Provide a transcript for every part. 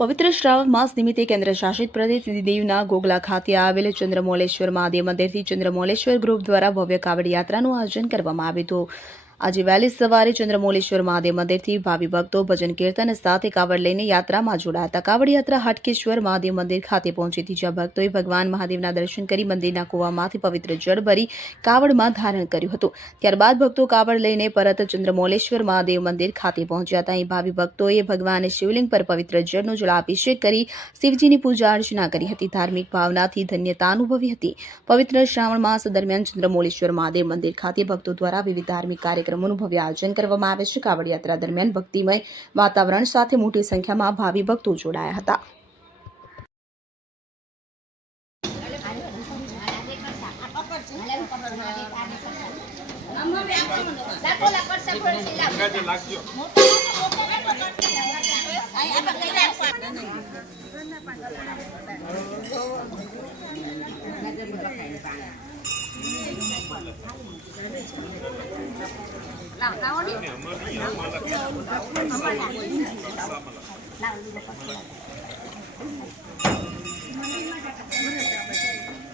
પવિત્ર શ્રાવણ માસ નિમિત્તે કેન્દ્ર શાસિત પ્રદેશ દીવના ગોગલા ખાતે આવેલ ચંદ્રમૌલેશ્વર મહાદેવ મંદિરથી ચંદ્રમૌલેશ્વર ગ્રુપ દ્વારા ભવ્ય કાવડ યાત્રાનું આયોજન કરવામાં આવ્યું હતું। આજે વહેલી સવારે ચંદ્રમૌલેશ્વર મહાદેવ મંદિરથી ભાવિ ભક્તો ભજન કીર્તન સાથે કાવડ લઈને યાત્રામાં જોડાયા હતા। કાવડ યાત્રા હાટકેશ્વર મહાદેવ મંદિર ખાતે પહોંચી હતી, જ્યાં ભક્તોએ ભગવાન મહાદેવના દર્શન કરી મંદિરના કૂવામાંથી પવિત્ર જળ ભરી કાવડમાં ધારણ કર્યું હતું। ત્યારબાદ ભક્તો કાવડ લઈને પરત ચંદ્રમૌલેશ્વર મહાદેવ મંદિર ખાતે પહોંચ્યા હતા। અહીં ભાવિ ભક્તોએ ભગવાન શિવલિંગ પર પવિત્ર જળનો જળાભિષેક કરી શિવજીની પૂજા અર્ચના કરી હતી। ધાર્મિક ભાવનાથી ધન્યતા અનુભવી હતી। પવિત્ર શ્રાવણ માસ દરમિયાન ચંદ્રમૌલેશ્વર મહાદેવ મંદિર ખાતે ભક્તો દ્વારા વિવિધ ધાર્મિક કાર્યક્રમોનું ભવ્ય આયોજન કરવામાં આવે છે। કાવડ યાત્રા દરમિયાન ભક્તિમય વાતાવરણ સાથે મોટી સંખ્યામાં ભાવિ ભક્તો જોડાયા હતા।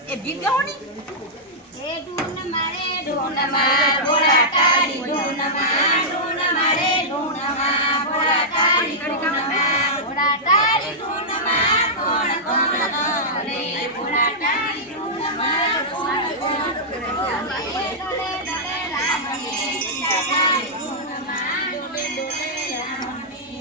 એ ગીત ગાઓ ની એ ઢૂન મારે ઢૂન માં ભોળા તારી ઢૂન માં ઢૂન મારે ઢૂન માં ભોળા તારી ઢૂન માં ભોળા તારી ઢૂન માં કોણ કોણ રે ભોળા તારી ઢૂન માં કોણ કોણ ડોલે ડોલે રામની સીતા તારી ઢૂન માં ડોલે ડોલે રામની